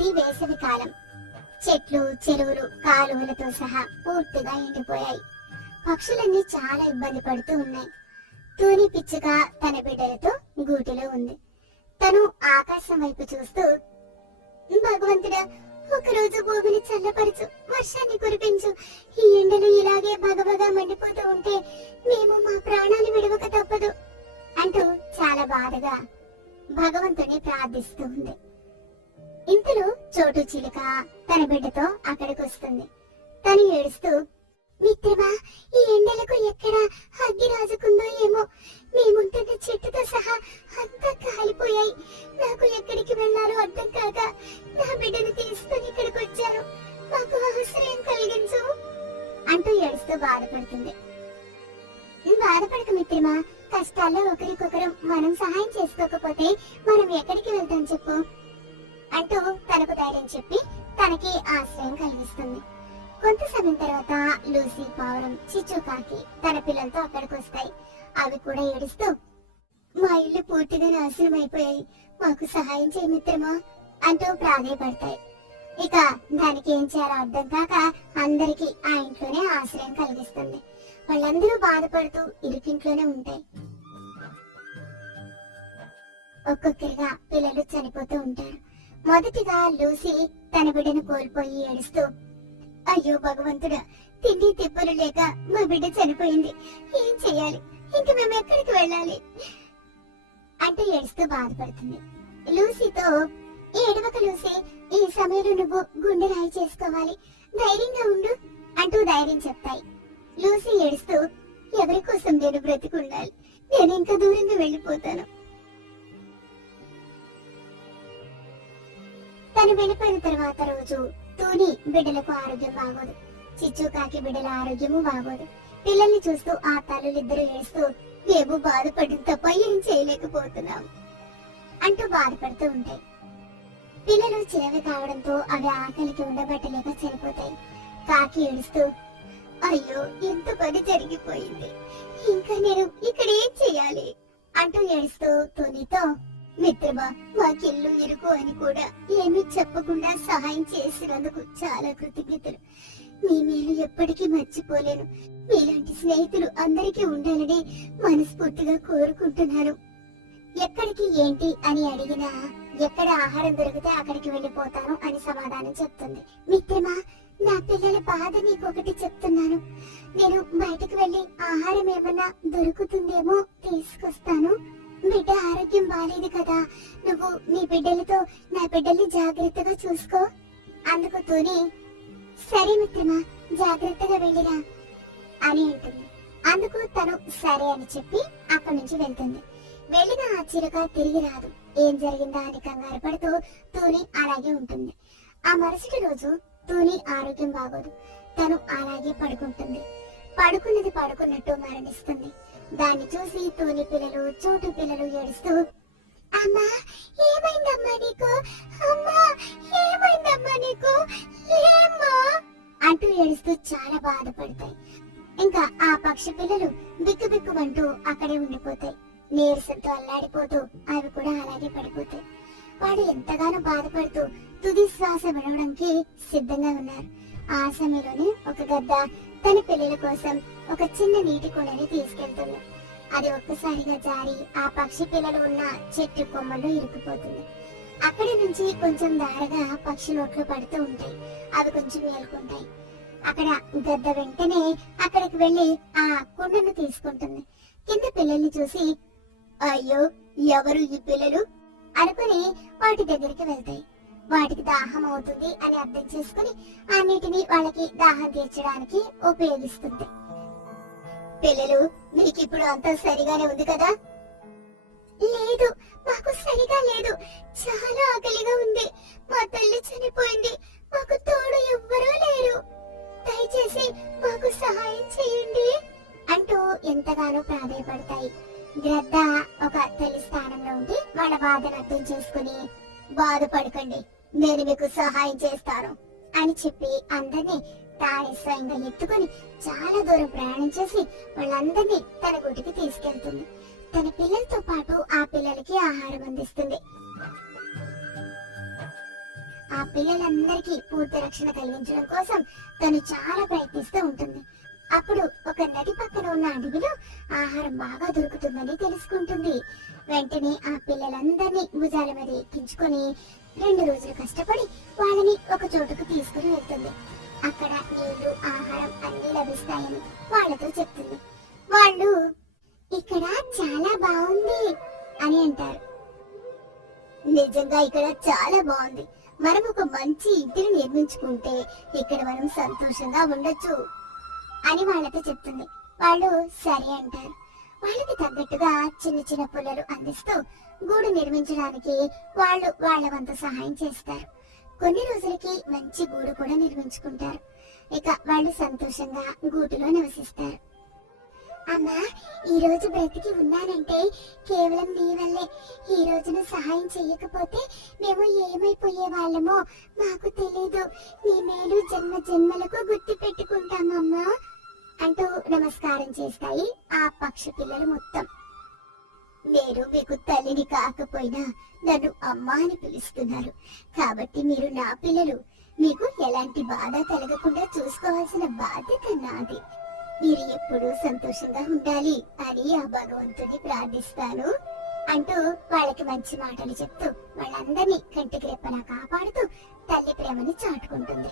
అది వేసవి కాలం. చెట్లు, చెరువులు, కాలువలతో సహా పూర్తిగా ఎండిపోయాయి. పక్షులన్నీ చాలా ఇబ్బంది పడుతూ ఉన్నాయి. తూని పిచ్చుక తన బిడ్డలతో గూటిలో ఉంది. తను ఆకాశం వైపు చూస్తూ, భగవంతుడా, ఒకరోజు భూమిని చల్లపరచు, వర్షాన్ని కురిపించు. ఈ ఎండలు ఇలాగే భగభగా మండిపోతూ ఉంటే మేము మా ప్రాణాలు విడవక తప్పదు అంటూ చాలా బాధగా భగవంతుని ప్రార్థిస్తూ ఉంది. ఇంతలో చోటు చిలుక తన బిడ్డతో అక్కడికి వస్తుంది. తను ఏడుస్తూ, మిత్రమా, ఈ ఎండలకు ఎక్కడ అగ్గి రాజుకుందో ఏమో. మేముంటున్న చెట్టుతో సహా అంతా కాలిపోయాయి. నాకు ఎక్కడికి వెళ్లాలో అర్థం కాక నా బిడ్డను తీసుకుని ఇక్కడికి వచ్చాను. మాకు ఆశ్రయం కలిగించు అంటూ ఏడుస్తూ బాధపడుతుంది. బాధపడక మిత్రమా, కష్టాల్లో ఒకరికొకరు మనం సహాయం చేసుకోకపోతే మనం ఎక్కడికి వెళ్తాం చెప్పు అంటూ తనకు ధైర్యం చెప్పి తనకి ఆశ్రయం కలిగిస్తుంది. కొంత సమయం తర్వాత లూసీ, పావురం, చిచ్చుకాకి తన పిల్లలతో అక్కడికి వస్తాయి. అవి కూడా ఏడుస్తూ, మా ఇల్లు పూర్తిగా నాశనం అయిపోయాయి, మాకు సహాయం చేయి మిత్రమా అంటూ ప్రాధేయపడతాయి. ఇక దానికి ఏం చేయాలో అర్థం కాక అందరికి ఆ ఇంట్లోనే ఆశ్రయం కలిగిస్తుంది. వాళ్ళందరూ బాధపడుతూ ఇరుకింట్లోనే ఉంటాయి. ఒక్కొక్కరిగా పిల్లలు చనిపోతూ ఉంటారు. మొదటిగా లూసీ తన బిడ్డను కోల్పోయి ఏడుస్తూ, అయ్యో భగవంతుడా, తిండి తిప్పలు లేక మా బిడ్డ చనిపోయింది, ఏం చెయ్యాలి, ఇంక మేము ఎక్కడికి వెళ్ళాలి అంటూ ఏడుస్తూ బాధపడుతుంది. లూసీతో, ఏడవక లూసీ, ఈ సమయంలో నువ్వు గుండె రాయి చేసుకోవాలి, ధైర్యంగా ఉండు అంటూ ధైర్యం చెప్తాయి. లూసీ ఏడుస్తూ, ఎవరి కోసం నేను బ్రతికుండాలి, నేను ఇంకా దూరంగా వెళ్ళిపోతాను. తను వెళ్ళిపోయిన తర్వాత రోజు తూని బిడ్డలకు ఆరోగ్యం బాగోదు. చిచ్చుకాకి బిడ్డల ఆరోగ్యము బాగోదు. పిల్లల్ని చూస్తూ ఆ తల్లులిద్దరూ ఏడుస్తూ, ఏమో బాధపడడం తప్ప ఏం చేయలేకపోతున్నాం అంటూ బాధపడుతూ ఉంటాయి. పిల్లలు చిన్నవి కావడంతో అవి ఆకలికి ఉండబట్టలేక చనిపోతాయి. కాకి ఏడుస్తూ, అయ్యో, ఎంత పని జరిగిపోయింది, ఇంకా నేను ఇక్కడ ఏం చెయ్యాలి అంటూ ఏడుస్తూ తూనితో, మిత్రమా, మాకిల్లు ఇరుకు అని కూడా ఏమీ చెప్పకుండా సహాయం చేసినందుకు చాలా కృతజ్ఞతలు. మీ మేలు ఎప్పటికీ మర్చిపోలేను. మీలాంటి స్నేహితులు అందరికీ ఉండాలని మనస్ఫూర్తిగా కోరుకుంటున్నాను. ఎక్కడికి ఏంటి అని అడిగినా, ఎక్కడ ఆహారం దొరికితే అక్కడికి వెళ్ళిపోతాను అని సమాధానం చెప్తుంది. మిత్రమా, నా పిల్లల బాధ నీకొకటి చెప్తున్నాను. నేను బయటకు వెళ్లి ఆహారం ఏమన్నా దొరుకుతుందేమో తీసుకొస్తాను. బిడ్డ ఆరోగ్యం బాలేదు కదా, నువ్వు నీ బిడ్డలతో నా బిడ్డల్ని జాగ్రత్తగా చూసుకో. అందుకు తూని, సరే మిత్రమా, జాగ్రత్తగా వెళ్ళిరా అని అంటుంది. అందుకు తను సరే అని చెప్పి అక్కడి నుంచి వెళ్తుంది. వెళ్ళిన ఆ చిలుక తిరిగి రాదు. ఏం జరిగిందా అని కంగారు పడుతూ తూని అలాగే ఉంటుంది. ఆ మరుసటి రోజు తూని ఆరోగ్యం బాగోదు. తను అలాగే పడుకుంటుంది. పడుకున్నది పడుకున్నట్టు మరణిస్తుంది. దాన్ని చూసి తూని పిల్లలు, చోటు పిల్లలు ఏడుస్తూ, అమ్మా, ఏమైందమ్మా నీకు, అమ్మా, ఏమైందమ్మా నీకు, ఏమ్మా అంటూ ఏడుస్తూ చాలా బాధపడతాయి. ఇంకా ఆ పక్షి పిల్లలు బిక్కుబిక్కుమంటూ అక్కడే ఉండిపోతాయి. నీరసంతో అల్లాడిపోతూ అవి కూడా అలాగే పడిపోతాయి. వాడు ఎంతగానో బాధపడుతూ తుది శ్వాస విడవడానికి సిద్ధంగా ఉన్నారు. ఆ సమయంలోనే ఒక గద్ద తన పిల్లల కోసం ఒక చిన్న నీటి కుండని తీసుకెళ్తుంది. అది ఒక్కసారిగా జారి ఆ పక్షి పిల్లలు ఉన్న చెట్టు కొమ్మల్లో ఇరుక్కుపోతుంది. అక్కడి నుంచి కొంచెం దారగా పక్షి నోట్లో పడుతూ ఉంటాయి. అవి కొంచెం మేలుకుంటాయి. అక్కడ గద్ద వెంటనే అక్కడికి వెళ్లి ఆ కుండను తీసుకుంటుంది. కింద పిల్లల్ని చూసి, అయ్యో, ఎవరు ఈ పిల్లలు అనుకుని వాటి దగ్గరికి వెళ్తాయి. వాటికి దాహం అవుతుంది అని అర్థం చేసుకుని ఆ నీటిని వాళ్ళకి దాహం తీర్చడానికి ఉపయోగిస్తుంది. పిల్లలు, మీకు ఇప్పుడు అంతా సరిగానే ఉంది కదా? లేదు, మాకు సరిగా లేదు, చాలా ఆకలిగా ఉంది. మా తల్లి చనిపోయింది, మాకు తోడు ఎవ్వరూ లేరు, దయచేసి మాకు సహాయం చేయండి అంటూ ఎంతగానో ప్రాధేయపడతాయి. గ్రద్ద ఒక తల్లి స్థానంలో ఉండి వాళ్ళ బాధను అర్థం చేసుకుని, బాధపడకండి, నేను మీకు సహాయం చేస్తాను అని చెప్పి అందరినీ తానే స్వయంగా ఎత్తుకుని చాలా దూరం ప్రయాణం చేసి వాళ్ళందరినీ తన గుడికి తీసుకెళ్తుంది. తన పిల్లలతో పాటు ఆ పిల్లలకి ఆహారం అందిస్తుంది. ఆ ఆ పిల్లలందరికీ పూర్తి రక్షణ కలిగించడం కోసం తను చాలా ప్రయత్నిస్తూ ఉంటుంది. అప్పుడు ఒక నది పక్కన ఉన్న అడవిలో ఆహారం బాగా దొరుకుతుందని తెలుసుకుంటుంది. వెంటనే ఆ పిల్లలందరినీ భుజాల మీద ఎక్కించుకొని 2 రోజులు కష్టపడి వాళ్ళని ఒక చోటుకు తీసుకుని వెళ్తుంది. అక్కడ నీళ్లు, ఆహారం అన్ని లభిస్తాయని వాళ్ళతో చెప్తుంది. వాళ్ళు ఇక్కడ చాలా బాగుంది అని అంటారు. నిజంగా ఇక్కడ చాలా బాగుంది, మనం ఒక మంచి ఇంటిని నిర్మించుకుంటే ఇక్కడ మనం సంతోషంగా ఉండొచ్చు అని వాళ్ళతో చెప్తుంది. వాళ్ళు సరే అంటారు. వాళ్ళకి తగ్గట్టుగా చిన్న చిన్న పుల్లలు అందిస్తూ గూడు నిర్మించడానికి వాళ్ళు వాళ్ళ వంతు సహాయం చేస్తారు. కొన్ని రోజులకి మంచి గూడు కూడా నిర్మించుకుంటారు. ఇక వాళ్ళు సంతోషంగా గూటిలో నివసిస్తారు. అమ్మా, ఈ రోజు బ్రతికి ఉన్నానంటే కేవలం నీ వల్లే. ఈ రోజున సహాయం చెయ్యకపోతే మేము ఏమైపోయే వాళ్ళమో మాకు తెలీదు. నీ మేలు జన్మ జన్మలకు గుర్తు పెట్టుకుంటామమ్మా అంటూ నమస్కారం చేస్తాయి ఆ పక్షి పిల్లలు మొత్తం. నేను మీకు తల్లిని కాకపోయినా నన్ను అమ్మ అని పిలుస్తున్నారు కాబట్టి మీరు నా పిల్లలు. మీకు ఎలాంటి బాధ కలగకుండా చూసుకోవాల్సిన బాధ్యత నాది. మీరు ఎప్పుడూ సంతోషంగా ఉండాలి అని ఆ భగవంతుని ప్రార్థిస్తాను అంటూ వాళ్ళకి మంచి మాటలు చెప్తూ వాళ్ళందరినీ కంటికి రెప్పలా కాపాడుతూ తల్లి ప్రేమని చాటుకుంటుంది.